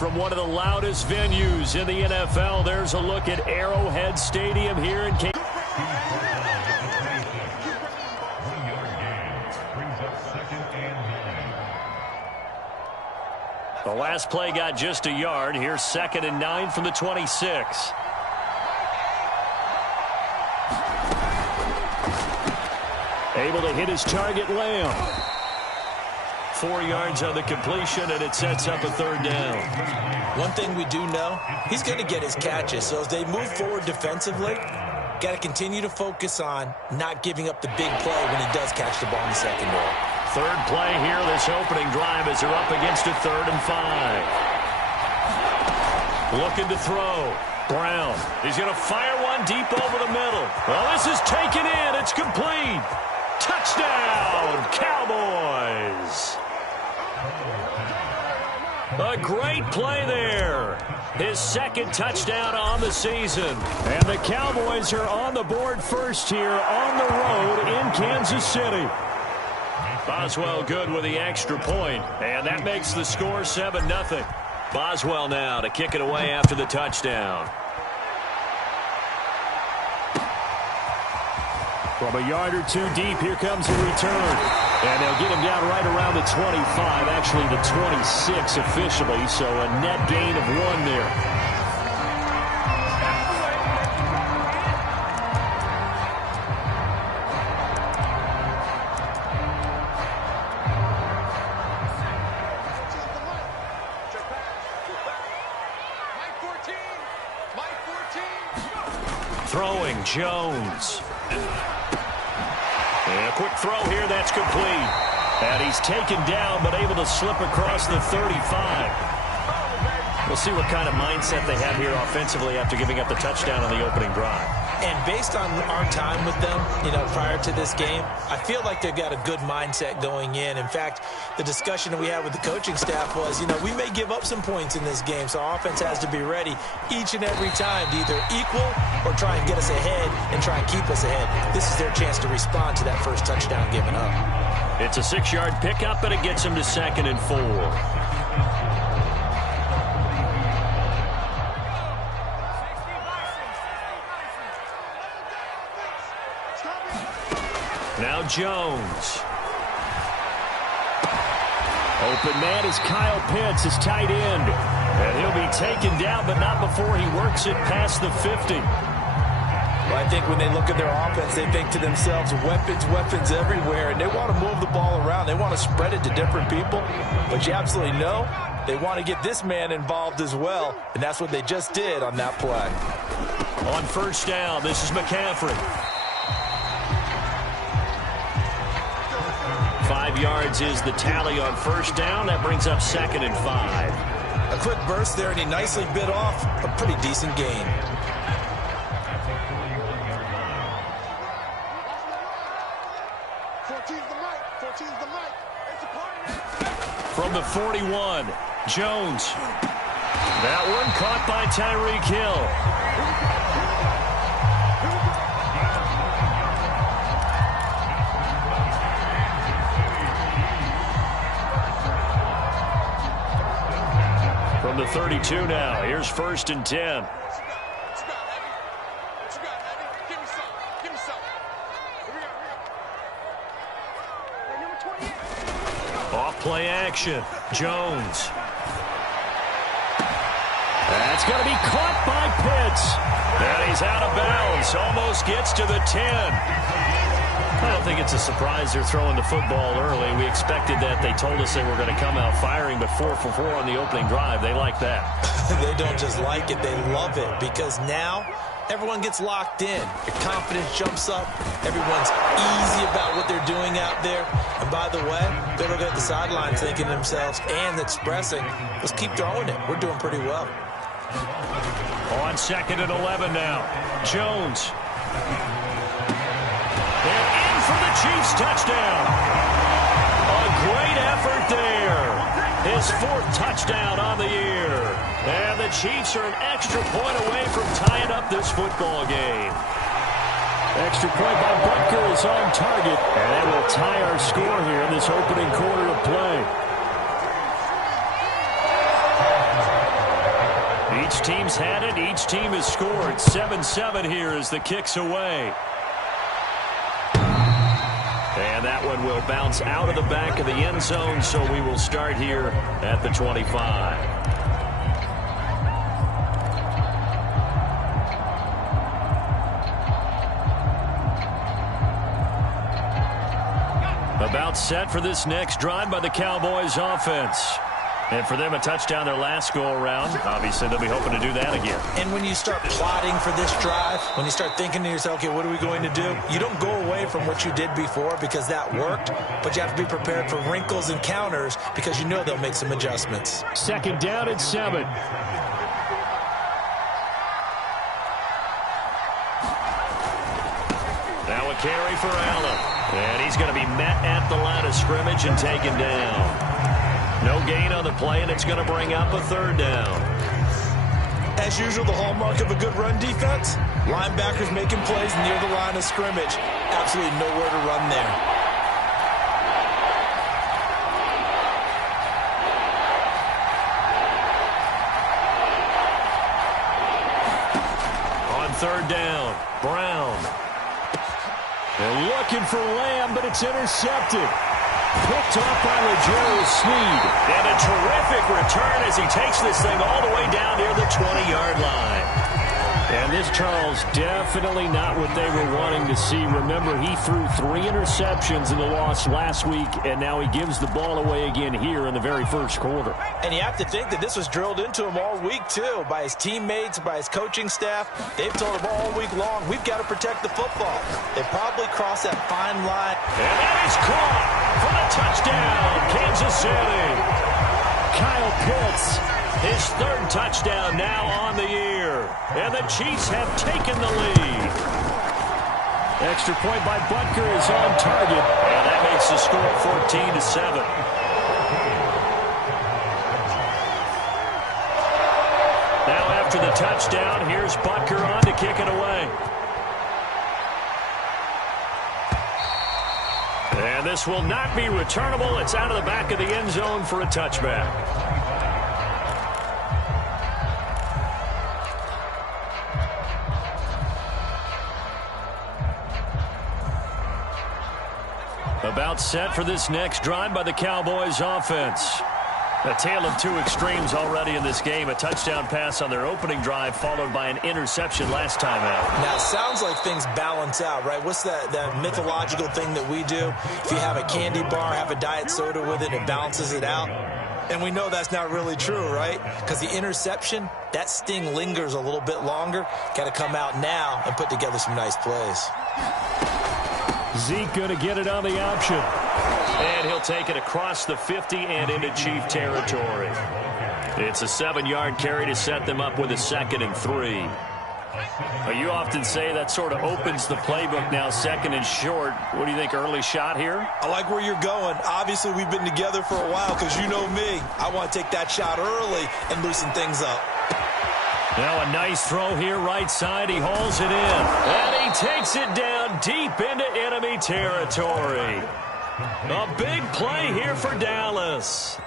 From one of the loudest venues in the NFL, there's a look at Arrowhead Stadium here in Kansas. The last play got just a yard. Here's 2nd and 9 from the 26. Able to hit his target, Lamb. 4 yards on the completion, and it sets up a 3rd down. One thing we do know, he's going to get his catches. So as they move forward defensively, got to continue to focus on not giving up the big play when he does catch the ball in the secondary. 3rd play here, this opening drive as they're up against a 3rd and 5. Looking to throw. Brown. He's going to fire one deep over the middle. Well, this is taken in. It's complete. Touchdown, Cowboys. A great play there. His 2nd touchdown on the season. And the Cowboys are on the board first here on the road in Kansas City. Boswell good with the extra point, and that makes the score 7-0. Boswell now to kick it away after the touchdown. From a yard or 2 deep, here comes the return. And they'll get him down right around the 25, actually the 26 officially, so a net gain of 1 there. Throwing, Jones. And a quick throw here, that's complete. And he's taken down, but able to slip across the 35. We'll see what kind of mindset they have here offensively after giving up the touchdown on the opening drive. And based on our time with them, prior to this game, I feel like they've got a good mindset going in. In fact, the discussion that we had with the coaching staff was, we may give up some points in this game, so our offense has to be ready each and every time to either equal or try and get us ahead and try and keep us ahead. This is their chance to respond to that first touchdown given up. It's a 6-yard pickup, and it gets him to 2nd and 4. Now Jones. Open man is Kyle Pitts, his tight end. And he'll be taken down, but not before he works it past the 50. Well, I think when they look at their offense, they think to themselves, weapons everywhere, and they want to move the ball around. They want to spread it to different people. But you absolutely know they want to get this man involved as well, and that's what they just did on that play. On 1st down, this is McCaffrey. 5 yards is the tally on 1st down. That brings up 2nd and 5. A quick burst there, and he nicely bit off a pretty decent gain. From the 41, Jones. That one caught by Tyreek Hill. From the 32 now, here's 1st and 10. Off-play action, Jones. That's going to be caught by Pitts. And he's out of bounds, almost gets to the 10. I don't think it's a surprise they're throwing the football early. We expected that. They told us they were going to come out firing, but 4 for 4 on the opening drive. They like that. They don't just like it, they love it, because now everyone gets locked in. Your confidence jumps up. Everyone's easy about what they're doing out there. And by the way, they're looking at the sidelines thinking to themselves and expressing, let's keep throwing it. We're doing pretty well. On 2nd and 11 now, Jones. For the Chiefs touchdown. A great effort there. His 4th touchdown on the year. And the Chiefs are an extra point away from tying up this football game. Extra point by Butker is on target. And that will tie our score here in this opening quarter of play. teams had it. Each team has scored. 7-7 here as the kick's away. And that one will bounce out of the back of the end zone, so we will start here at the 25. About set for this next drive by the Cowboys offense. And for them, a touchdown their last go-around. Obviously, they'll be hoping to do that again. And when you start plotting for this drive, when you start thinking to yourself, okay, what are we going to do? You don't go away from what you did before because that worked, but you have to be prepared for wrinkles and counters because you know they'll make some adjustments. Second down and 7. Now a carry for Allen. And he's going to be met at the line of scrimmage and taken down. No gain on the play, and it's going to bring up a third down. As usual, the hallmark of a good run defense, linebackers making plays near the line of scrimmage. Absolutely nowhere to run there. On third down, Brown. They're looking for Lamb, but it's intercepted. Picked off by L'Jarius Sneed. And a terrific return as he takes this thing all the way down near the 20-yard line. And this, Charles, definitely not what they were wanting to see. Remember, he threw 3 interceptions in the loss last week, and now he gives the ball away again here in the very first quarter. And you have to think that this was drilled into him all week, too, by his teammates, by his coaching staff. They've told him all week long, we've got to protect the football. They probably crossed that fine line. And that is caught for the touchdown, Kansas City. Kyle Pitts, his 3rd touchdown now on the year. And the Chiefs have taken the lead. Extra point by Butker is on target. And that makes the score 14-7. Now after the touchdown, here's Butker on to kick it away. And this will not be returnable. It's out of the back of the end zone for a touchback. About set for this next drive by the Cowboys offense. A tale of 2 extremes already in this game. A touchdown pass on their opening drive followed by an interception last time out. Now, it sounds like things balance out, right? What's that mythological thing that we do? If you have a candy bar, have a diet soda with it, it balances it out. And we know that's not really true, right? Because the interception, that sting lingers a little bit longer. Got to come out now and put together some nice plays. Zeke going to get it on the option. And he'll take it across the 50 and into Chief territory. It's a 7-yard carry to set them up with a 2nd and 3. You often say that sort of opens the playbook now, 2nd and short. What do you think, early shot here? I like where you're going. Obviously, we've been together for a while because you know me. I want to take that shot early and loosen things up. Now a nice throw here, right side. He hauls it in. And he takes it down deep into enemy territory. A big play here for Dallas.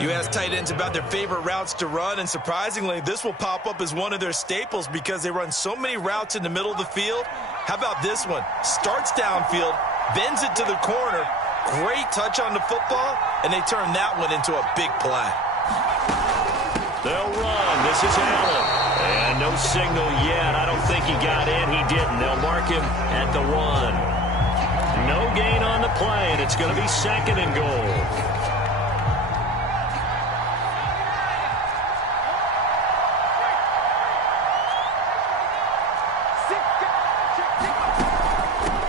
You ask tight ends about their favorite routes to run, and surprisingly, this will pop up as one of their staples because they run so many routes in the middle of the field. How about this one? Starts downfield, bends it to the corner. Great touch on the football, and they turn that one into a big play. They'll run. This is Allen. And no signal yet. I don't think he got in. He didn't. They'll mark him at the 1. No gain on the play, and it's going to be 2nd and goal.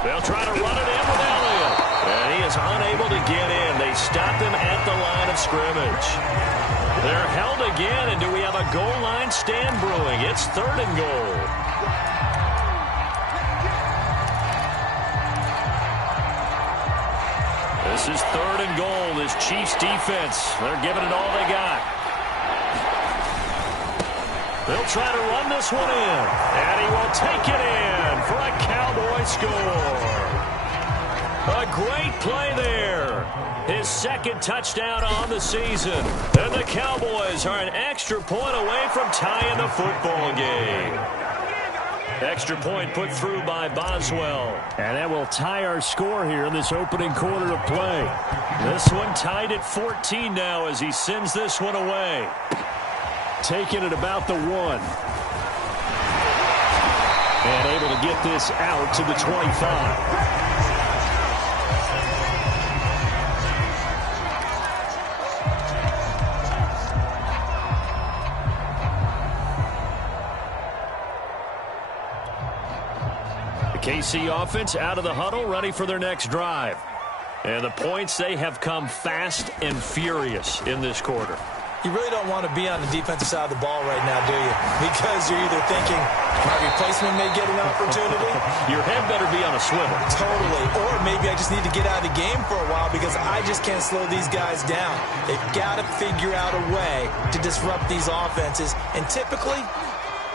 They'll try to run it in with Elliott. And he is unable to get in. They stop him at the line of scrimmage. They're held again, and do we have a goal line stand brewing? It's 3rd and goal. This is 3rd and goal. This Chiefs defense, they're giving it all they got. They'll try to run this one in. And he will take it in for a Cowboy score. A great play there. His second touchdown on the season. And the Cowboys are an extra point away from tying the football game. Extra point put through by Boswell. And that will tie our score here in this opening quarter of play. This one tied at 14 now as he sends this one away. Taking it about the 1. And able to get this out to the 25. KC offense out of the huddle, ready for their next drive. And the points, they have come fast and furious in this quarter. You really don't want to be on the defensive side of the ball right now, do you? Because you're either thinking, my replacement may get an opportunity. Your head better be on a swivel. Totally. Or maybe I just need to get out of the game for a while because I just can't slow these guys down. They've got to figure out a way to disrupt these offenses. And typically,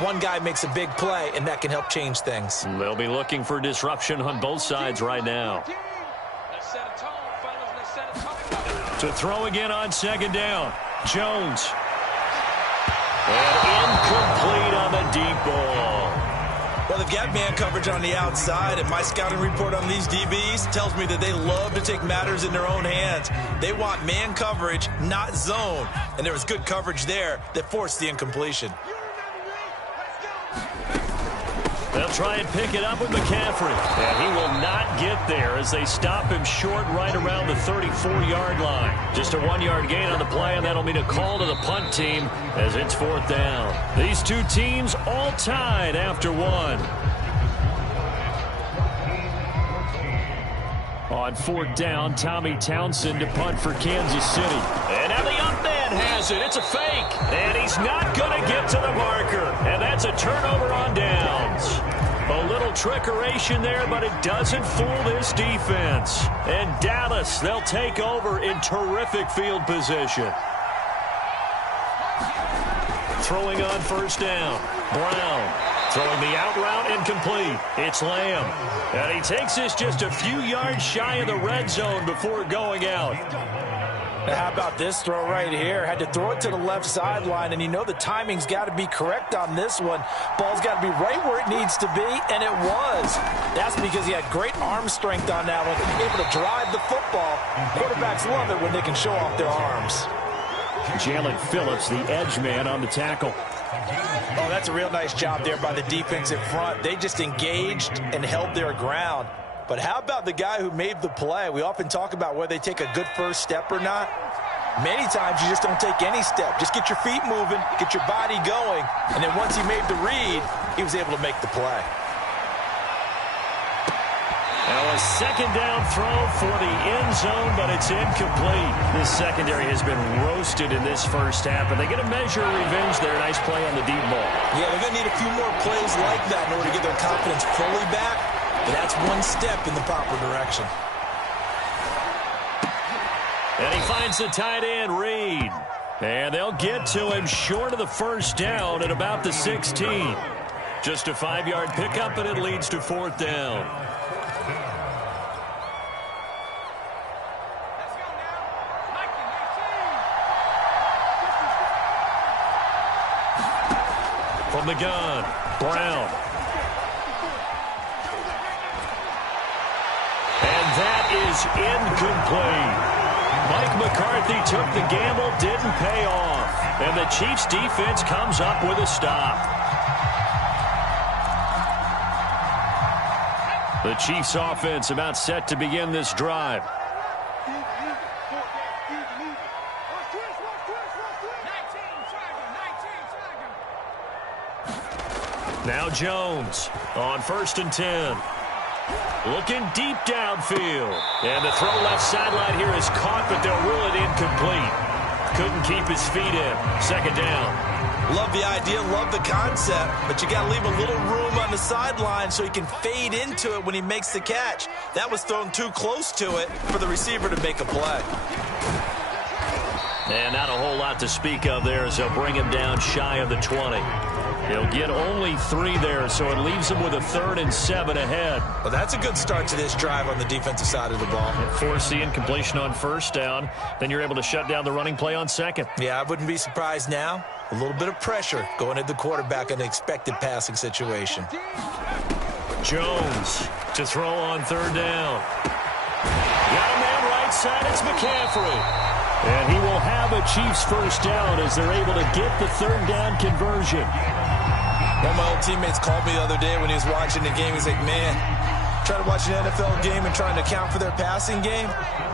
one guy makes a big play, and that can help change things. They'll be looking for disruption on both sides right now. To throw again on second down. Jones. And incomplete on the deep ball. Well, they've got man coverage on the outside, and my scouting report on these DBs tells me that they love to take matters in their own hands. They want man coverage, not zone. And there was good coverage there that forced the incompletion. They'll try and pick it up with McCaffrey. And he will not get there as they stop him short right around the 34-yard line. Just a 1-yard gain on the play, and that'll mean a call to the punt team as it's 4th down. These two teams all tied after 1. On 4th down, Tommy Townsend to punt for Kansas City. And now the up man has it. It's a fake. And he's not going to get to the marker. And that's a turnover on downs. A little trickeration there, but it doesn't fool this defense. And Dallas, they'll take over in terrific field position. Throwing on 1st down. Brown. Throwing the out route incomplete. It's Lamb. And he takes this just a few yards shy of the red zone before going out. How about this throw right here? Had to throw it to the left sideline, and you know the timing's got to be correct on this one. Ball's got to be right where it needs to be, and it was. That's because he had great arm strength on that one, able to drive the football. Quarterbacks love it when they can show off their arms. Jalen Phillips, the edge man on the tackle. Oh, that's a real nice job there by the defensive front. They just engaged and held their ground. But how about the guy who made the play? We often talk about whether they take a good first step or not. Many times you just don't take any step. Just get your feet moving, get your body going, and then once he made the read, he was able to make the play. Now a second down throw for the end zone, but it's incomplete. This secondary has been roasted in this first half, and they get a measure of revenge there. Nice play on the deep ball. Yeah, they're going to need a few more plays like that in order to get their confidence fully back. But that's one step in the proper direction. And he finds the tight end, Reed. And they'll get to him short of the first down at about the 16. Just a 5-yard pickup, and it leads to 4th down. From the gun, Brown. And that is incomplete. Mike McCarthy took the gamble, didn't pay off. And the Chiefs defense comes up with a stop. The Chiefs offense about set to begin this drive. Now Jones on 1st and 10. Looking deep downfield. And the throw left sideline here is caught, but they'll rule it incomplete. Couldn't keep his feet in. 2nd down. Love the idea, love the concept, but you got to leave a little room on the sideline so he can fade into it when he makes the catch. That was thrown too close to it for the receiver to make a play. And not a whole lot to speak of there as they'll bring him down shy of the 20. He'll get only 3 there, so it leaves him with a 3rd and 7 ahead. Well, that's a good start to this drive on the defensive side of the ball. Force the incompletion on 1st down. Then you're able to shut down the running play on 2nd. Yeah, I wouldn't be surprised now. A little bit of pressure going at the quarterback in an expected passing situation. Jones to throw on 3rd down. Got a man right side. It's McCaffrey. And he will have a Chiefs 1st down as they're able to get the 3rd down conversion. One of my old teammates called me the other day when he was watching the game. He's like, man, trying to watch an NFL game and trying to account for their passing game,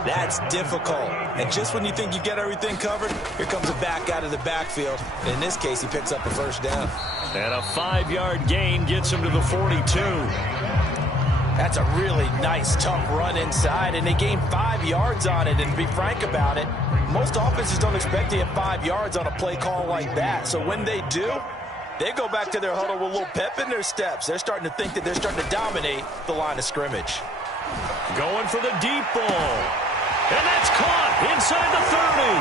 that's difficult. And just when you think you get everything covered, here comes a back out of the backfield. And in this case, he picks up a 1st down. And a 5-yard gain gets him to the 42. That's a really nice, tough run inside, and they gained 5 yards on it. And to be frank about it, most offenses don't expect to get 5 yards on a play call like that. So when they do, they go back to their huddle with a little pep in their steps. They're starting to think that they're starting to dominate the line of scrimmage. Going for the deep ball. And that's caught inside the 30.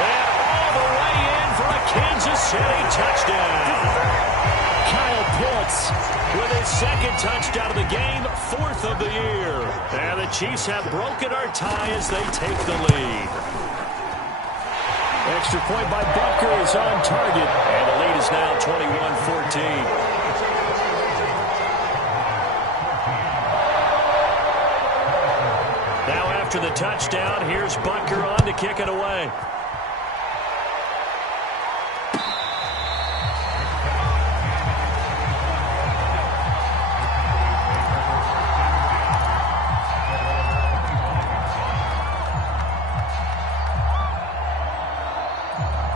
And all the way in for a Kansas City touchdown. Kyle Pitts with his 2nd touchdown of the game, 4th of the year. And the Chiefs have broken our tie as they take the lead. Extra point by Butker is on target. And the lead is now 21-14. Now after the touchdown, here's Butker on to kick it away.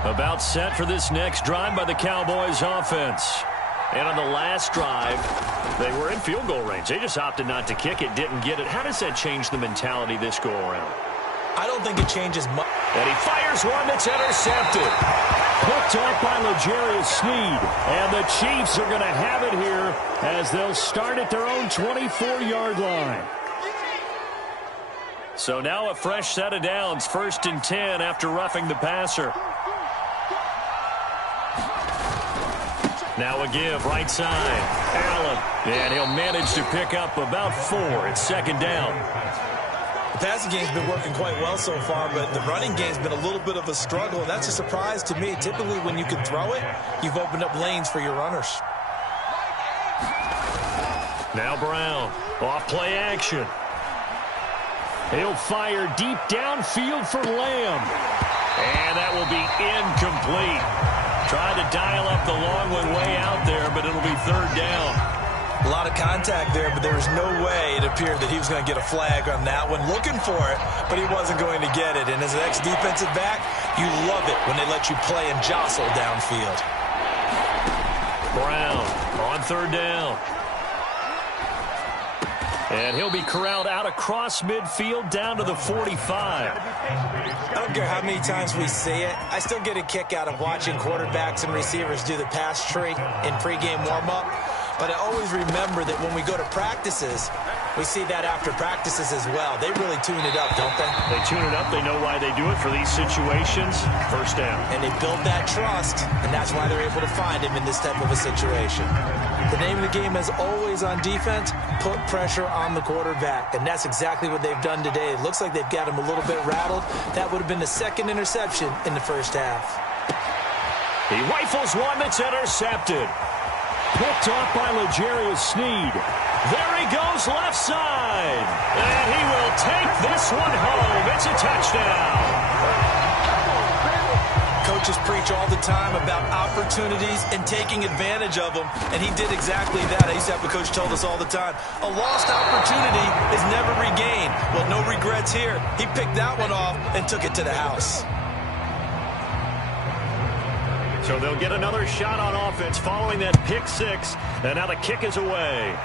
About set for this next drive by the Cowboys offense. And on the last drive, they were in field goal range. They just opted not to kick it, didn't get it. How does that change the mentality this go around? I don't think it changes much. And he fires one that's intercepted. Picked up by L'Jarius Sneed. And the Chiefs are going to have it here as they'll start at their own 24-yard line. So now a fresh set of downs, 1st and 10 after roughing the passer. Now a give, right side. Allen. And he'll manage to pick up about 4. It's 2nd down. The passing game's been working quite well so far, but the running game's been a little bit of a struggle, and that's a surprise to me. Typically, when you can throw it, you've opened up lanes for your runners. Now Brown. Off play action. He'll fire deep downfield for Lamb. And that will be incomplete. Tried to dial up the long one way out there, but it'll be 3rd down. A lot of contact there, but there was no way it appeared that he was going to get a flag on that one. Looking for it, but he wasn't going to get it. And as an ex-defensive back, you love it when they let you play and jostle downfield. Brown on 3rd down. And he'll be corralled out across midfield down to the 45. I don't care how many times we see it. I still get a kick out of watching quarterbacks and receivers do the pass tree in pregame warm-up. But I always remember that when we go to practices, we see that after practices as well. They really tune it up, don't they? They tune it up. They know why they do it for these situations. 1st down. And they build that trust, and that's why they're able to find him in this type of a situation. The name of the game is always on defense, put pressure on the quarterback. And that's exactly what they've done today. It looks like they've got him a little bit rattled. That would have been the 2nd interception in the 1st half. He rifles one that's intercepted. Picked off by L'Jarius Sneed. There he goes left side. And he will take this one home. It's a touchdown. Coaches preach all the time about opportunities and taking advantage of them, and he did exactly that. I used to have a coach told us all the time, a lost opportunity is never regained. Well, no regrets here. He picked that one off and took it to the house. So they'll get another shot on offense following that pick 6, and now the kick is away.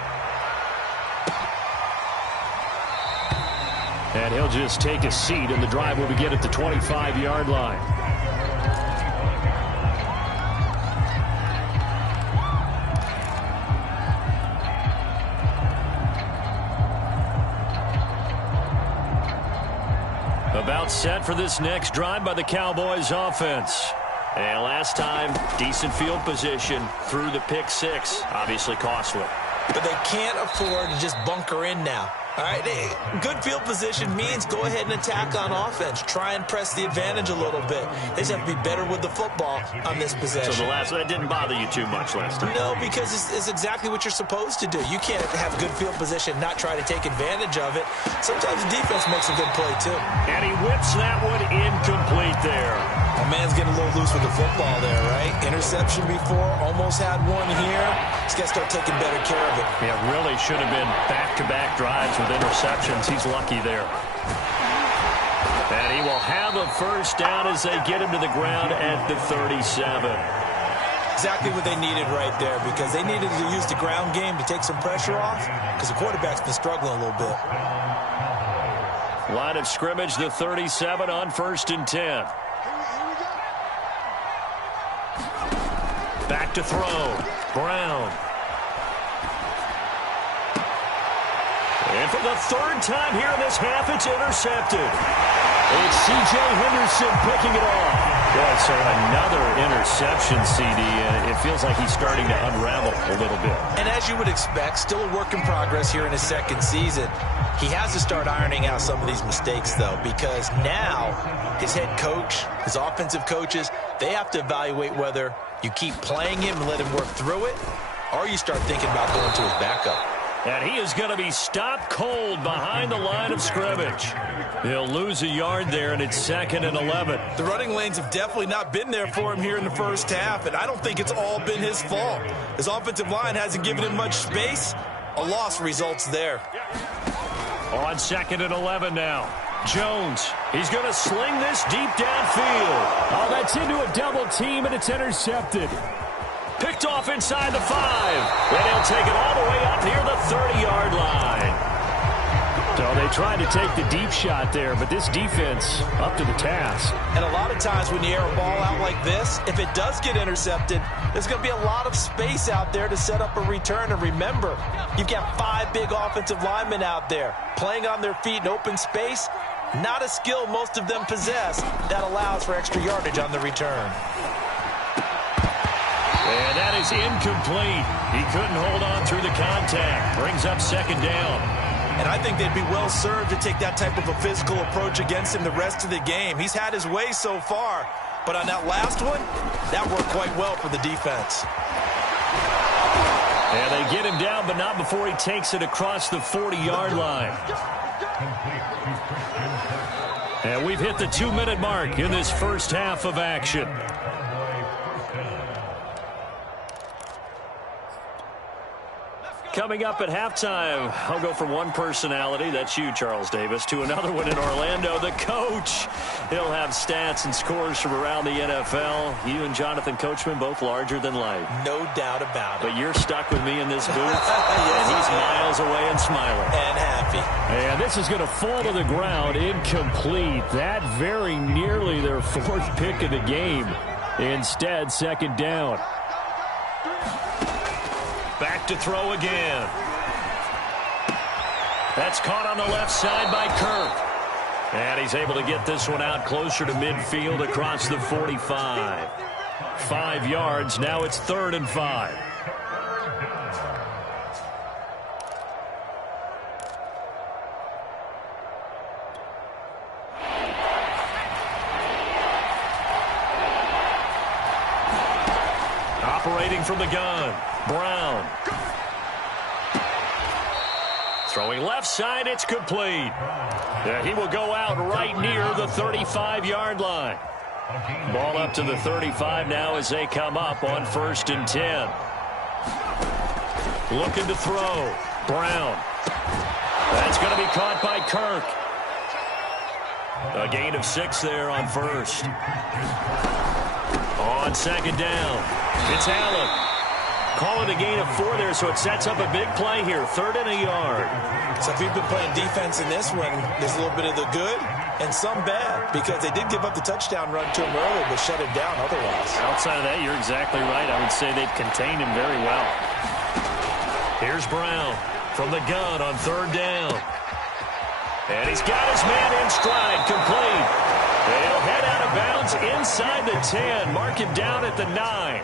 And he'll just take a seat, and the drive will begin at the 25-yard line. About set for this next drive by the Cowboys offense. And last time, decent field position through the pick six. Obviously costly. But they can't afford to just bunker in now. All right, good field position means go ahead and attack on offense. Try and press the advantage a little bit. They just have to be better with the football on this possession. So that didn't bother you too much last time? No, because it's exactly what you're supposed to do. You can't have good field position, not try to take advantage of it. Sometimes the defense makes a good play, too. And he whips that one incomplete there. A man's getting a little loose with the football there, right? Interception before, almost had one here. He's got to start taking better care of it. Yeah, really should have been back-to-back drives with interceptions. He's lucky there. And he will have a first down as they get him to the ground at the 37. Exactly what they needed right there, because they needed to use the ground game to take some pressure off, because the quarterback's been struggling a little bit. Line of scrimmage, the 37 on 1st and 10. Back to throw. Brown. And for the third time here in this half, it's intercepted. It's C.J. Henderson picking it off. Boy, so another interception, CD, and it feels like he's starting to unravel a little bit. And as you would expect, still a work in progress here in his second season. He has to start ironing out some of these mistakes, though, because now his head coach, his offensive coaches, they have to evaluate whether you keep playing him and let him work through it, or you start thinking about going to his backup. And he is going to be stopped cold behind the line of scrimmage. He'll lose a yard there, and it's 2nd and 11. The running lanes have definitely not been there for him here in the first half, and I don't think it's all been his fault. His offensive line hasn't given him much space. A loss results there. On 2nd and 11 now. Jones, he's going to sling this deep downfield. Oh, that's into a double team, and it's intercepted. Picked off inside the 5. And he'll take it all the way up near the 30-yard line. So they tried to take the deep shot there, but this defense up to the task. And a lot of times when you air a ball out like this, if it does get intercepted, there's going to be a lot of space out there to set up a return. And remember, you've got 5 big offensive linemen out there playing on their feet in open space. Not a skill most of them possess that allows for extra yardage on the return. And that is incomplete. He couldn't hold on through the contact. Brings up 2nd down. And I think they'd be well served to take that type of a physical approach against him the rest of the game. He's had his way so far, but on that last one, that worked quite well for the defense. And they get him down, but not before he takes it across the 40-yard line. And we've hit the 2-minute mark in this first half of action. Coming up at halftime, I'll go from one personality, that's you, Charles Davis, to another one in Orlando, the coach. He'll have stats and scores from around the NFL. You and Jonathan Coachman, both larger than life. No doubt about it. But you're stuck with me in this booth, and he's miles away and smiling. And happy. And this is going to fall to the ground, incomplete. That very nearly their 4th pick of the game. Instead, 2nd down. Back to throw again. That's caught on the left side by Kirk. And he's able to get this one out closer to midfield across the 45. 5 yards. Now it's 3rd and 5. Operating from the gun. Brown. Throwing left side, it's complete. Yeah, he will go out right near the 35-yard line. Ball up to the 35 now as they come up on 1st and 10. Looking to throw. Brown. That's going to be caught by Kirk. A gain of 6 there on 1st. On 2nd down, it's Allen. Call it a gain of 4 there, so it sets up a big play here. 3rd and a yard. So if you've been playing defense in this one, there's a little bit of the good and some bad, because they did give up the touchdown run to him earlier, but shut him down otherwise. Outside of that, you're exactly right. I would say they've contained him very well. Here's Brown from the gun on 3rd down. And he's got his man in stride, complete. They'll head out of bounds inside the 10. Mark him down at the 9.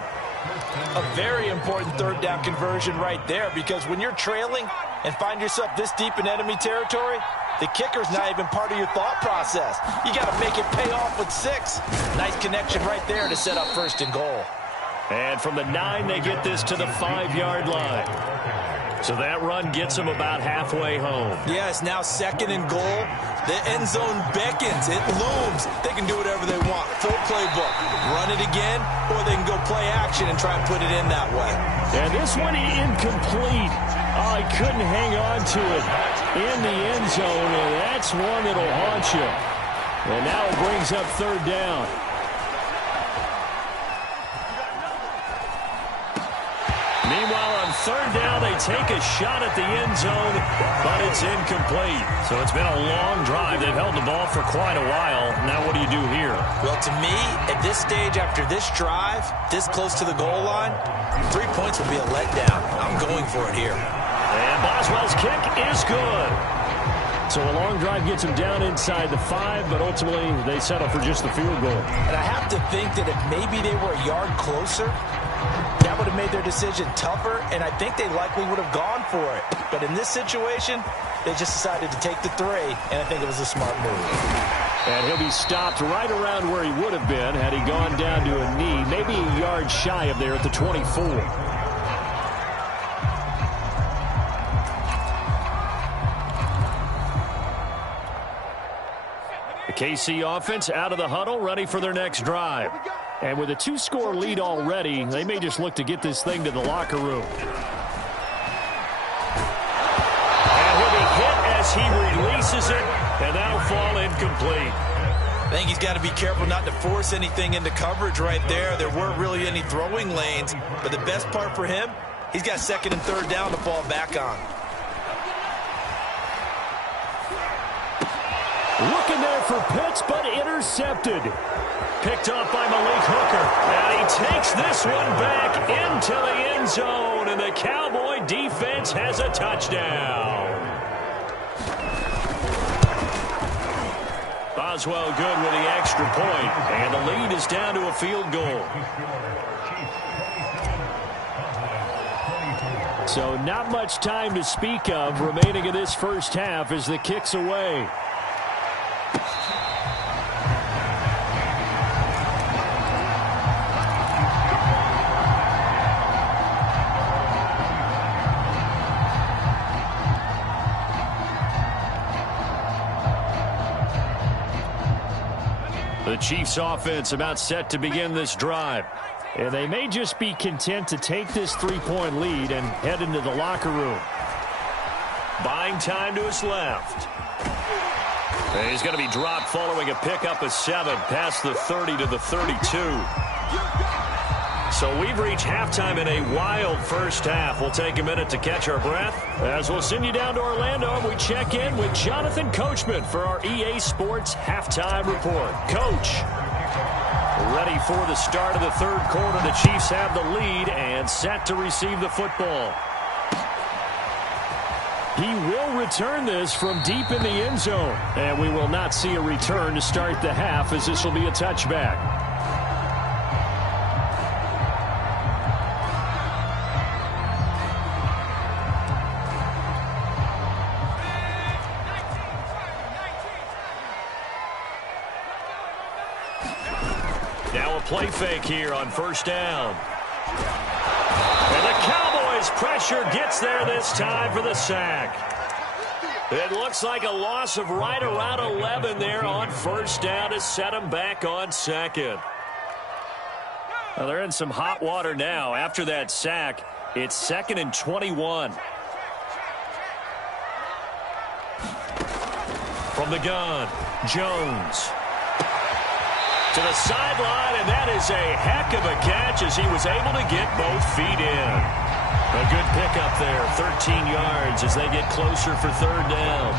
A very important third down conversion right there, because when you're trailing and find yourself this deep in enemy territory, the kicker's not even part of your thought process. You got to make it pay off with 6. Nice connection right there to set up 1st and goal. And from the 9, they get this to the 5-yard line. So that run gets them about halfway home. Yeah, it's now 2nd and goal. The end zone beckons. It looms. They can do whatever they want. Full playbook. Run it again, or they can go play action and try and put it in that way. And this one incomplete. Oh, he couldn't hang on to it in the end zone, and that's one that'll haunt you. And now it brings up 3rd down. Meanwhile, on 3rd down, they take a shot at the end zone, but it's incomplete. So it's been a long drive. They've held the ball for quite a while. Now what do you do here? Well, to me, at this stage, after this drive, this close to the goal line, 3 points would be a letdown. I'm going for it here. And Boswell's kick is good. So a long drive gets them down inside the 5, but ultimately they settle for just the field goal. And I have to think that if maybe they were a yard closer, that would have made their decision tougher, and I think they likely would have gone for it. But in this situation, they just decided to take the 3, and I think it was a smart move. And he'll be stopped right around where he would have been had he gone down to a knee, maybe a yard shy of there at the 24. The KC offense out of the huddle, ready for their next drive. And with a 2-score lead already, they may just look to get this thing to the locker room. And he'll be hit as he releases it, and that'll fall incomplete. I think he's got to be careful not to force anything into coverage right there. There weren't really any throwing lanes, but the best part for him, he's got 2nd and 3rd down to fall back on. Looking there for Pitts, but intercepted. Picked off by Malik Hooker. And he takes this one back into the end zone. And the Cowboy defense has a touchdown. Boswell good with the extra point. And the lead is down to a field goal. So not much time to speak of remaining in this first half as the kick's away. The Chiefs offense about set to begin this drive. And they may just be content to take this 3-point lead and head into the locker room. Buying time to his left. And he's going to be dropped following a pickup of 7 past the 30 to the 32. So we've reached halftime in a wild first half. We'll take a minute to catch our breath as we'll send you down to Orlando and we check in with Jonathan Coachman for our EA Sports Halftime Report. Coach, ready for the start of the 3rd quarter. The Chiefs have the lead and set to receive the football. He will return this from deep in the end zone. And we will not see a return to start the half as this will be a touchback. Now a play fake here on 1st down. And the Cowboys pressure gets there this time for the sack. It looks like a loss of right around 11 there on 1st down to set them back on 2nd. Well, they're in some hot water now. After that sack, it's 2nd and 21. From the gun, Jones. To the sideline, and that is a heck of a catch as he was able to get both feet in. A good pickup there, 13 yards as they get closer for 3rd down.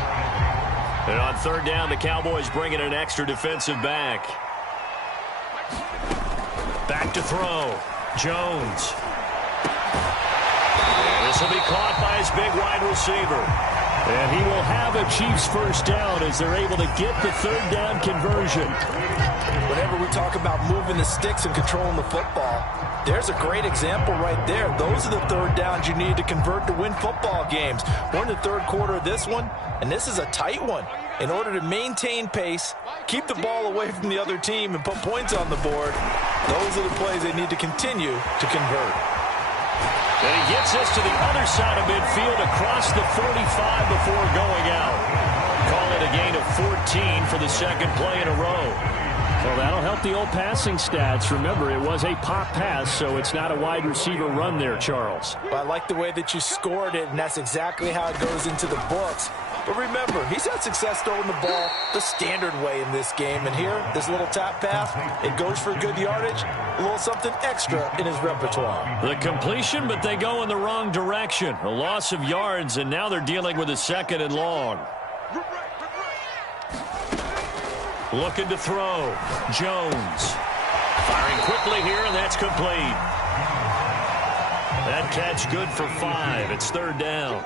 And on 3rd down, the Cowboys bring in an extra defensive back. Back to throw, Jones. And this will be caught by his big wide receiver. And he will have a Chiefs first down as they're able to get the third down conversion. Whenever we talk about moving the sticks and controlling the football, there's a great example right there. Those are the third downs you need to convert to win football games. We're in the third quarter of this one, and this is a tight one. In order to maintain pace, keep the ball away from the other team, and put points on the board, those are the plays they need to continue to convert. And he gets us to the other side of midfield across the 45 before going out. Call it a gain of 14 for the second play in a row. Well, that'll help the old passing stats. Remember, it was a pop pass, so it's not a wide receiver run there, Charles. Well, I like the way that you scored it, and that's exactly how it goes into the books. But remember, he's had success throwing the ball the standard way in this game. And here, this little tap pass, it goes for good yardage, a little something extra in his repertoire. The completion, but they go in the wrong direction. A loss of yards, and now they're dealing with a second and long. Looking to throw. Jones. Firing quickly here, and that's complete. That catch good for 5. It's third down.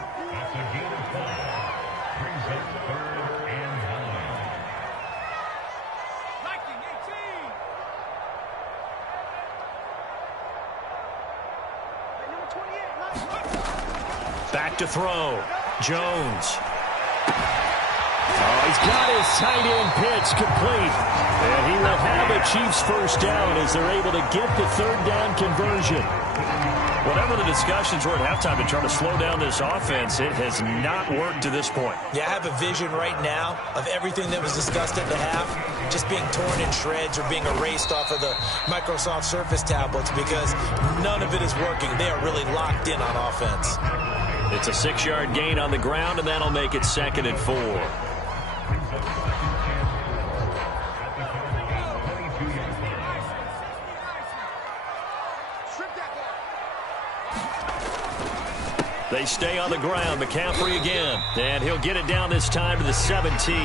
Back to throw. Jones. Oh, he's got his tight end pitch complete. And he will have a Chiefs first down as they're able to get the third down conversion. Whatever the discussions were at halftime to try to slow down this offense, it has not worked to this point. Yeah, I have a vision right now of everything that was discussed at the half just being torn in shreds or being erased off of the Microsoft Surface tablets because none of it is working. They are really locked in on offense. It's a 6-yard gain on the ground, and that'll make it 2nd and 4. They stay on the ground. McCaffrey again. And he'll get it down this time to the 17.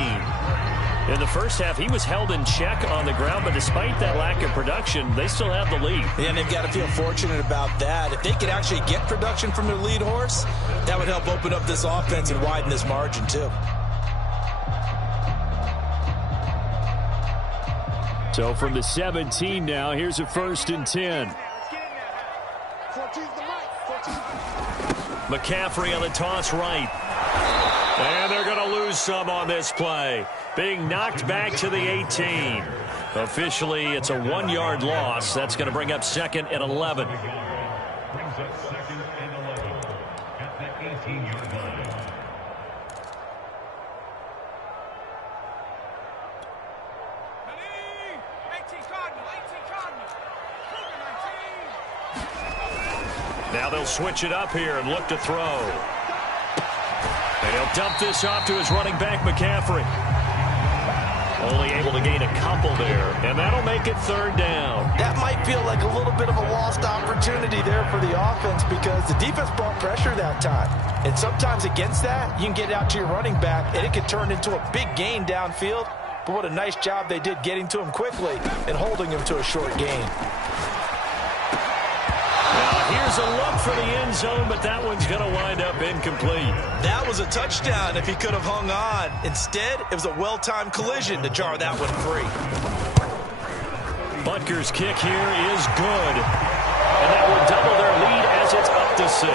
In the first half, he was held in check on the ground, but despite that lack of production, they still have the lead. And they've got to feel fortunate about that. If they could actually get production from their lead horse, that would help open up this offense and widen this margin, too. So from the 17 now, here's a 1st and 10. McCaffrey on the toss right. And they're going to lose some on this play. Being knocked back to the 18. Officially, it's a 1-yard loss. That's going to bring up 2nd and 11. Now they'll switch it up here and look to throw. And he'll dump this off to his running back, McCaffrey. Only able to gain a couple there, and that'll make it 3rd down. That might feel like a little bit of a lost opportunity there for the offense because the defense brought pressure that time. And sometimes against that, you can get out to your running back, and it can turn into a big gain downfield. But what a nice job they did getting to him quickly and holding him to a short gain. Here's a look for the end zone, but that one's going to wind up incomplete. That was a touchdown if he could have hung on. Instead, it was a well-timed collision to jar that one free. Butker's kick here is good. And that will double their lead as it's up to 6.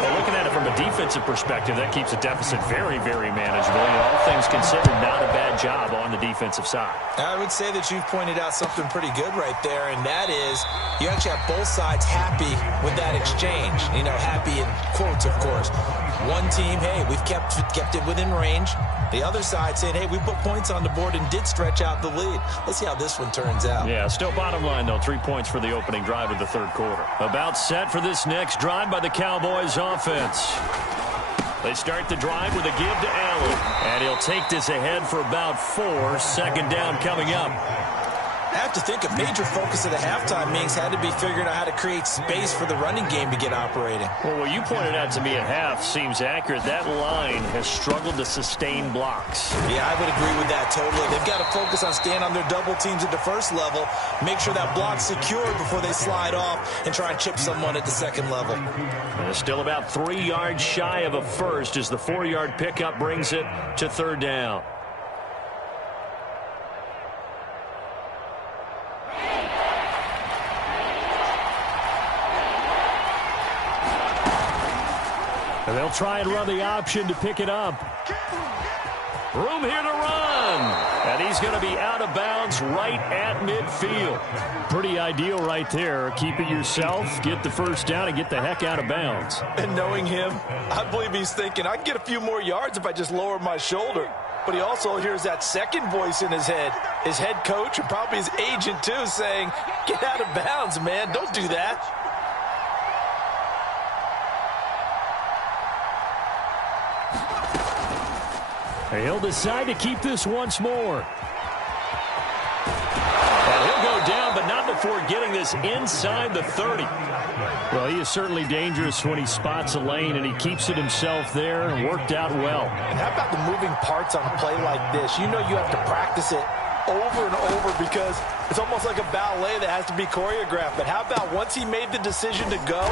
Well, looking at it from a defensive perspective, that keeps the deficit very, very manageable. And all things considered, not a bad job on the defensive side. I would say that you've pointed out something pretty good right there, and that is you actually have both sides happy with that exchange. You know, happy in quotes, of course. One team, hey, we've kept it within range. The other side saying, hey, we put points on the board and did stretch out the lead. Let's see how this one turns out. Yeah, still bottom line, though, 3 points for the opening drive of the third quarter. About set for this next drive by the Cowboys offense. They start the drive with a give to Allen. And he'll take this ahead for about 4. 2nd down coming up. I have to think a major focus of the halftime meetings had to be figuring out how to create space for the running game to get operating. Well, what you pointed out to me at half seems accurate. That line has struggled to sustain blocks. Yeah, I would agree with that totally. They've got to focus on staying on their double teams at the first level, make sure that block's secured before they slide off and try and chip someone at the second level. And still about 3 yards shy of a first as the 4-yard pickup brings it to third down. And they'll try and run the option to pick it up. Room here to run. And he's going to be out of bounds right at midfield. Pretty ideal right there. Keep it yourself, get the first down, and get the heck out of bounds. And knowing him, I believe he's thinking, I can get a few more yards if I just lower my shoulder. But he also hears that second voice in his head. His head coach and probably his agent, too, saying, get out of bounds, man. Don't do that. He'll decide to keep this once more. And he'll go down, but not before getting this inside the 30. Well, he is certainly dangerous when he spots a lane, and he keeps it himself there and worked out well. And how about the moving parts on a play like this? You know you have to practice it over and over because it's almost like a ballet that has to be choreographed. But how about once he made the decision to go,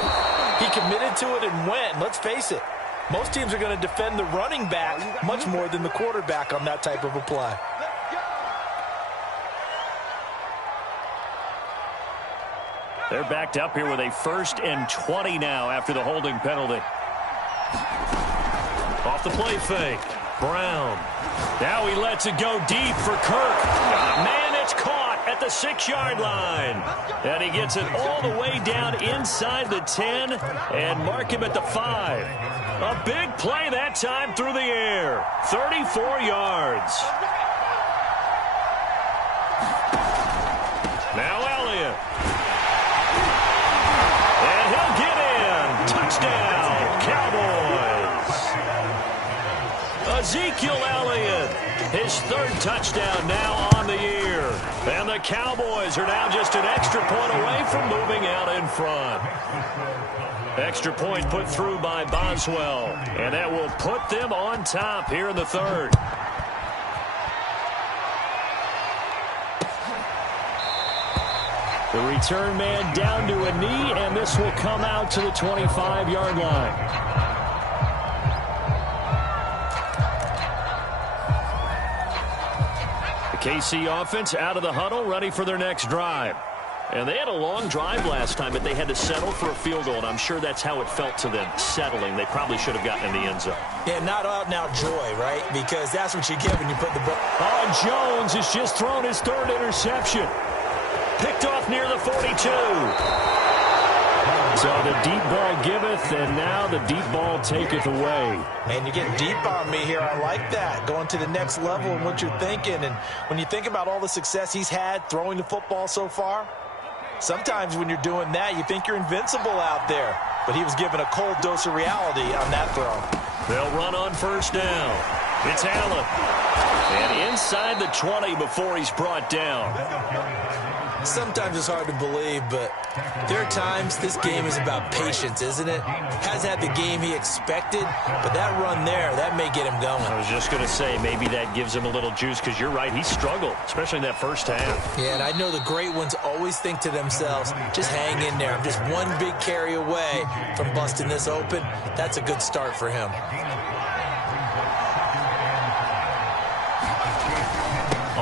he committed to it and went. Let's face it. Most teams are going to defend the running back much more than the quarterback on that type of a play. They're backed up here with a 1st and 20 now after the holding penalty. Off the play fake. Brown. Now he lets it go deep for Kirk. Man, it's caught at the 6-yard line. And he gets it all the way down inside the 10 and mark him at the 5. A big play that time through the air. 34 yards. Now Elliott. And he'll get in. Touchdown, Cowboys. Ezekiel Elliott, his 3rd touchdown now on the year. And the Cowboys are now just an extra point away from moving out in front. Extra point put through by Boswell. And that will put them on top here in the 3rd. The return man down to a knee, and this will come out to the 25-yard line. The KC offense out of the huddle, ready for their next drive. And they had a long drive last time, but they had to settle for a field goal, and I'm sure that's how it felt to them, settling. They probably should have gotten in the end zone. Yeah, not out-and-out joy, right? Because that's what you get when you put the ball. Oh, Jones has just thrown his 3rd interception. Picked off near the 42. So the deep ball giveth, and now the deep ball taketh away. Man, you're getting deep on me here. I like that. Going to the next level and what you're thinking. And when you think about all the success he's had throwing the football so far, sometimes when you're doing that, you think you're invincible out there. But he was given a cold dose of reality on that throw. They'll run on 1st down. It's Allen. And inside the 20 before he's brought down. Sometimes it's hard to believe, but there are times this game is about patience, isn't it? Hasn't had the game he expected, but that run there, that may get him going. I was just going to say, maybe that gives him a little juice, because you're right, he struggled, especially in that 1st half. Yeah, and I know the great ones always think to themselves, just hang in there. I'm just one big carry away from busting this open. That's a good start for him.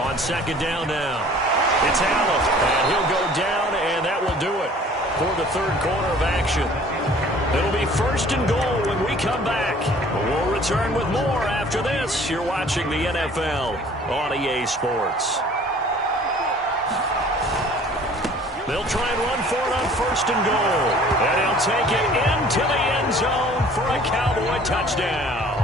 On 2nd down now. It's Allen, and he'll go down, and that will do it for the 3rd quarter of action. It'll be 1st and goal when we come back. We'll return with more after this. You're watching the NFL on EA Sports. They'll try and run for it on 1st and goal, and he'll take it into the end zone for a Cowboy touchdown.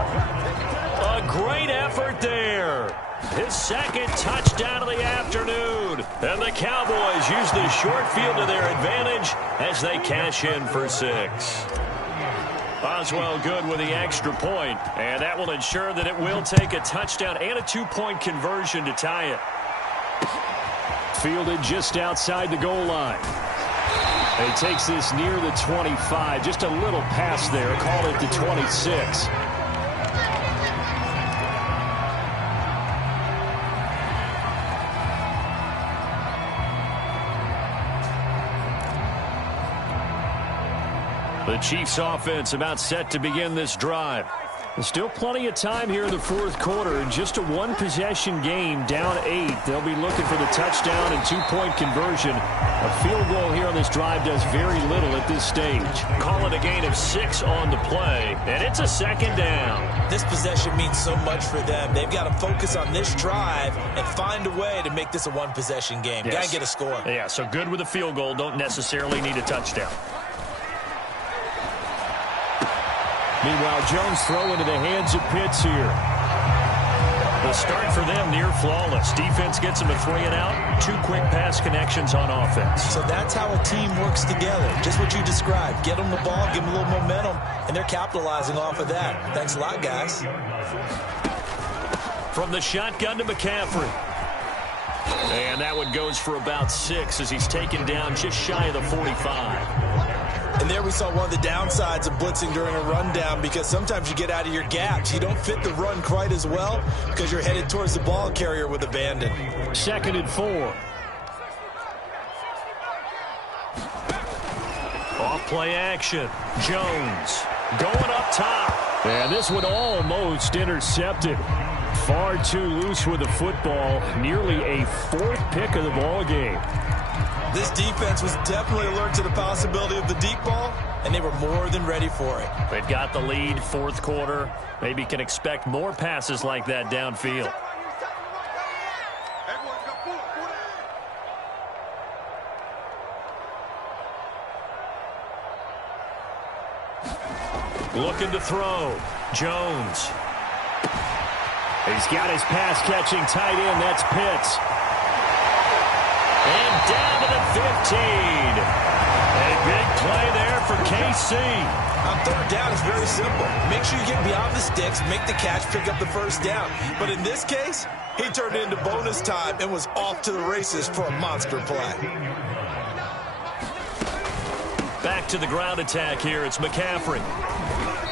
A great effort there. His 2nd touchdown of the afternoon. And the Cowboys use the short field to their advantage as they cash in for 6. Boswell good with the extra point, and that will ensure that it will take a touchdown and a 2-point conversion to tie it. Fielded just outside the goal line. And he takes this near the 25. Just a little pass there. Call it the 26. The Chiefs offense about set to begin this drive. There's still plenty of time here in the fourth quarter. In just a one-possession game, down 8. They'll be looking for the touchdown and two-point conversion. A field goal here on this drive does very little at this stage. Call it a gain of 6 on the play, and it's a second down. This possession means so much for them. They've got to focus on this drive and find a way to make this a one-possession game. Yes. Got to get a score. Yeah, so good with a field goal. Don't necessarily need a touchdown. Meanwhile, Jones throw into the hands of Pitts here. The start for them near flawless. Defense gets them a 3 and out. 2 quick pass connections on offense. So that's how a team works together. Just what you described. Get them the ball, give them a little momentum, and they're capitalizing off of that. Thanks a lot, guys. From the shotgun to McCaffrey. And that one goes for about 6 as he's taken down just shy of the 45. And there we saw one of the downsides of blitzing during a rundown, because sometimes you get out of your gaps. You don't fit the run quite as well because you're headed towards the ball carrier with abandon. 2nd and 4. Off play action. Jones going up top. And this one almost intercepted. Far too loose with the football. Nearly a 4th pick of the ball game. This defense was definitely alert to the possibility of the deep ball, and they were more than ready for it. They've got the lead, fourth quarter. Maybe can expect more passes like that downfield. Looking to throw. Jones. He's got his pass-catching tight end. That's Pitts. And down to the 15. A big play there for KC. On third down, it's very simple. Make sure you get beyond the sticks, make the catch, pick up the first down. But in this case, he turned it into bonus time and was off to the races for a monster play. Back to the ground attack here. It's McCaffrey.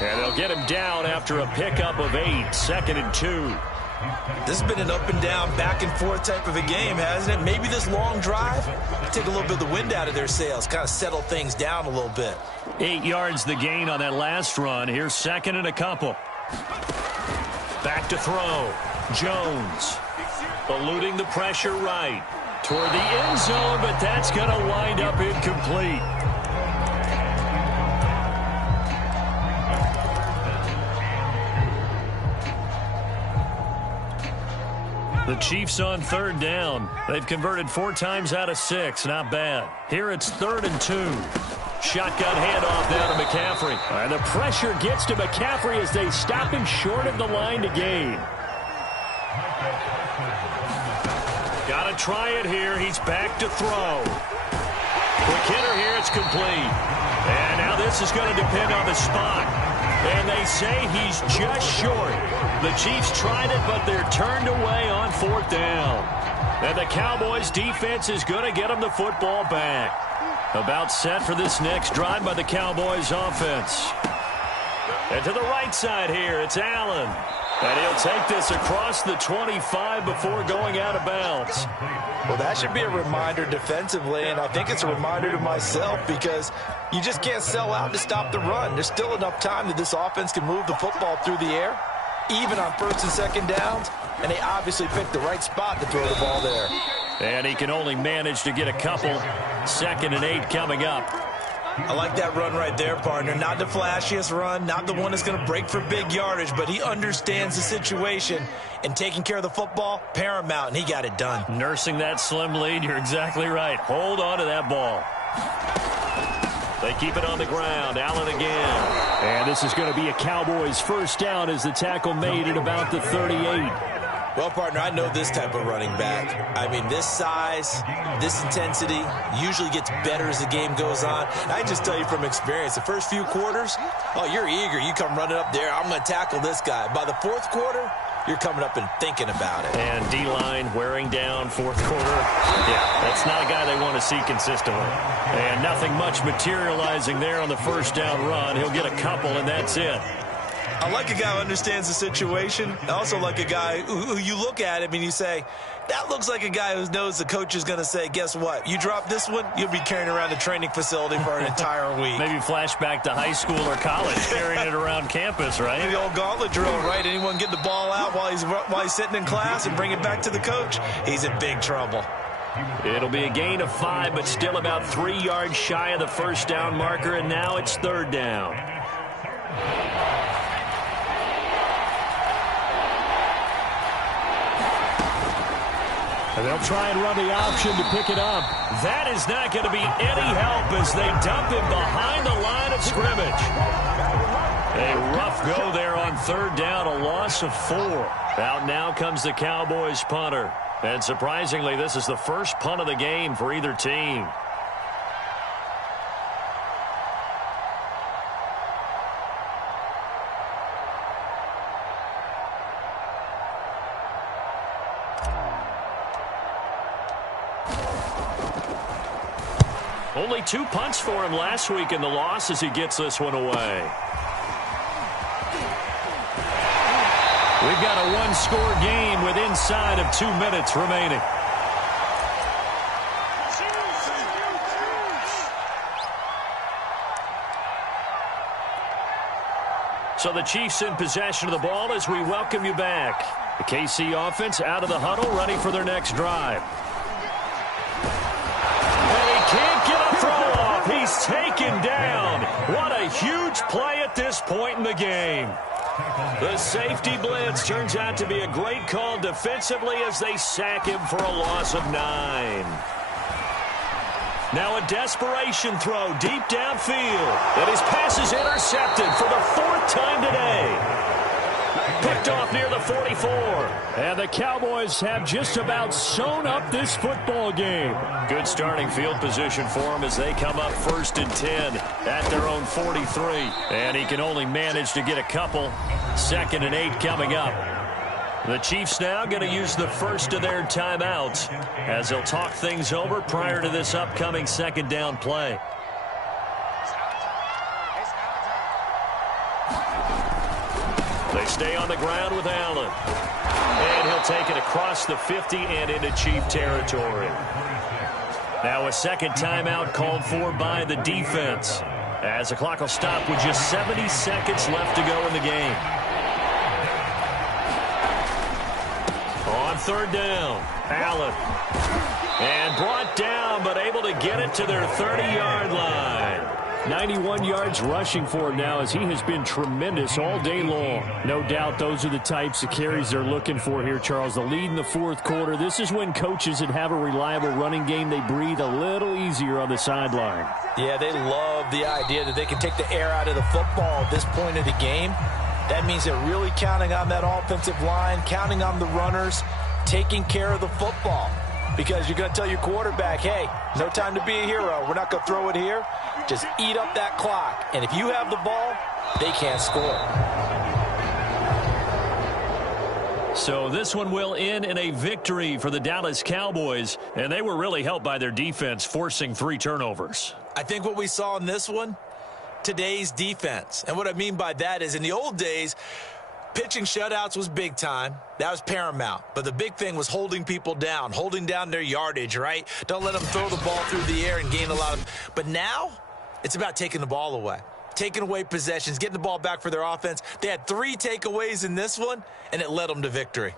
And they'll get him down after a pickup of 8. 2nd and 2. This has been an up and down, back and forth type of a game, hasn't it? Maybe this long drive take a little bit of the wind out of their sails, kind of settle things down a little bit. 8 yards the gain on that last run. Here's 2nd and a couple. Back to throw. Jones eluding the pressure right toward the end zone, but that's going to wind up incomplete. The Chiefs on third down. They've converted 4 times out of 6. Not bad. Here it's 3rd and 2. Shotgun handoff down to McCaffrey. And the pressure gets to McCaffrey as they stop him short of the line to gain. Got to try it here. He's back to throw. Quick hitter here. It's complete. And now this is going to depend on the spot. And they say he's just short. The Chiefs tried it, but they're turned away on 4th down. And the Cowboys defense is going to get them the football back. About set for this next drive by the Cowboys offense. And to the right side here, it's Allen. And he'll take this across the 25 before going out of bounds. Well, that should be a reminder defensively, and I think it's a reminder to myself, because you just can't sell out to stop the run. There's still enough time that this offense can move the football through the air, even on 1st and 2nd downs, and they obviously picked the right spot to throw the ball there. And he can only manage to get a couple. 2nd and 8 coming up. I like that run right there, partner. Not the flashiest run, not the one that's going to break for big yardage, but he understands the situation, and taking care of the football, paramount, and he got it done. Nursing that slim lead, you're exactly right. Hold on to that ball. They keep it on the ground. Allen again. And this is going to be a Cowboys first down as the tackle made at about the 38. Well, partner, I know this type of running back. I mean, this size, this intensity usually gets better as the game goes on. And I just tell you from experience, the first few quarters, oh, you're eager. You come running up there, I'm going to tackle this guy. By the 4th quarter, you're coming up and thinking about it. And D-line wearing down fourth quarter. Yeah, that's not a guy they want to see consistently. And nothing much materializing there on the first down run. He'll get a couple, and that's it. I like a guy who understands the situation. I also like a guy who you look at him and you say, that looks like a guy who knows the coach is going to say, guess what? You drop this one, you'll be carrying around the training facility for an entire week. Maybe flashback to high school or college, carrying it around campus, right? The old gauntlet drill, right? Anyone get the ball out while he's sitting in class and bring it back to the coach, he's in big trouble. It'll be a gain of 5, but still about 3 yards shy of the first down marker, and now it's third down. And they'll try and run the option to pick it up. That is not going to be any help as they dump him behind the line of scrimmage. A rough go there on third down, a loss of 4. Out now comes the Cowboys punter. And surprisingly, this is the first punt of the game for either team. Only 2 punts for him last week in the loss as he gets this one away. We've got a one-score game with inside of 2 minutes remaining. So the Chiefs in possession of the ball as we welcome you back. The KC offense out of the huddle, ready for their next drive. Can't get a throw off. He's taken down. What a huge play at this point in the game. The safety blitz turns out to be a great call defensively as they sack him for a loss of 9. Now a desperation throw deep downfield. And his pass is intercepted for the 4th time today. Picked off near the 44. And the Cowboys have just about sewn up this football game. Good starting field position for them as they come up 1st and 10 at their own 43. And he can only manage to get a couple. 2nd and 8 coming up. The Chiefs now going to use the first of their timeouts as they'll talk things over prior to this upcoming 2nd down play. They stay on the ground with Allen. And he'll take it across the 50 and into Chief territory. Now a second timeout called for by the defense as the clock will stop with just 70 seconds left to go in the game. On third down, Allen. And brought down, but able to get it to their 30-yard line. 91 yards rushing for him now as he has been tremendous all day long. No doubt those are the types of carries they're looking for here, Charles. The lead in the 4th quarter. This is when coaches that have a reliable running game, they breathe a little easier on the sideline. Yeah, they love the idea that they can take the air out of the football at this point of the game. That means they're really counting on that offensive line, counting on the runners, taking care of the football. Because you're going to tell your quarterback, hey, no time to be a hero. We're not going to throw it here. Just eat up that clock. And if you have the ball, they can't score. So this one will end in a victory for the Dallas Cowboys. And they were really helped by their defense, forcing 3 turnovers. I think what we saw in this one, today's defense. And what I mean by that is in the old days, pitching shutouts was big time. That was paramount. But the big thing was holding people down, holding down their yardage, right? Don't let them throw the ball through the air and gain a lot of... But now, it's about taking the ball away. Taking away possessions, getting the ball back for their offense. They had 3 takeaways in this one, and it led them to victory.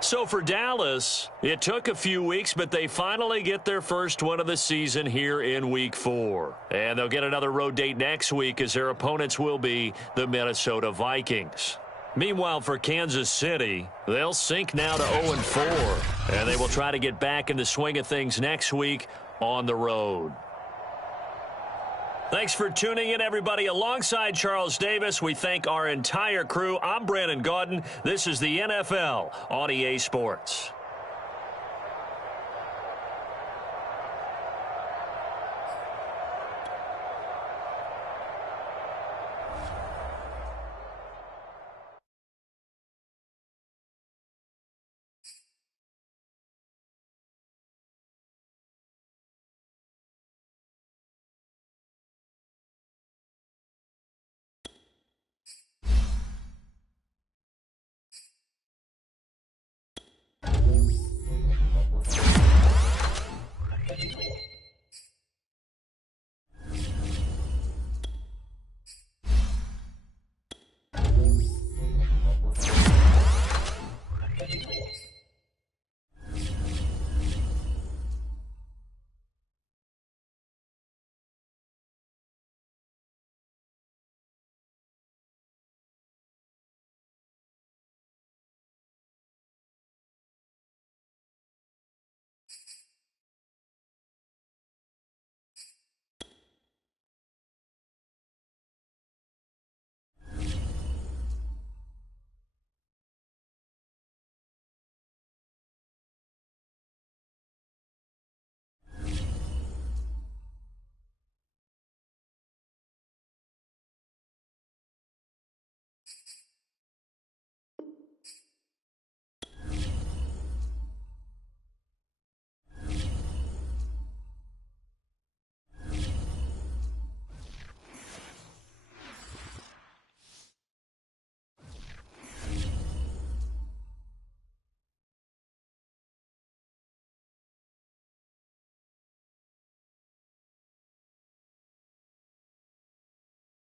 So for Dallas, it took a few weeks, but they finally get their first win of the season here in Week 4. And they'll get another road date next week as their opponents will be the Minnesota Vikings. Meanwhile, for Kansas City, they'll sink now to 0-4. And they will try to get back in the swing of things next week on the road. Thanks for tuning in, everybody. Alongside Charles Davis, we thank our entire crew. I'm Brandon Gaudin. This is the NFL on EA Sports.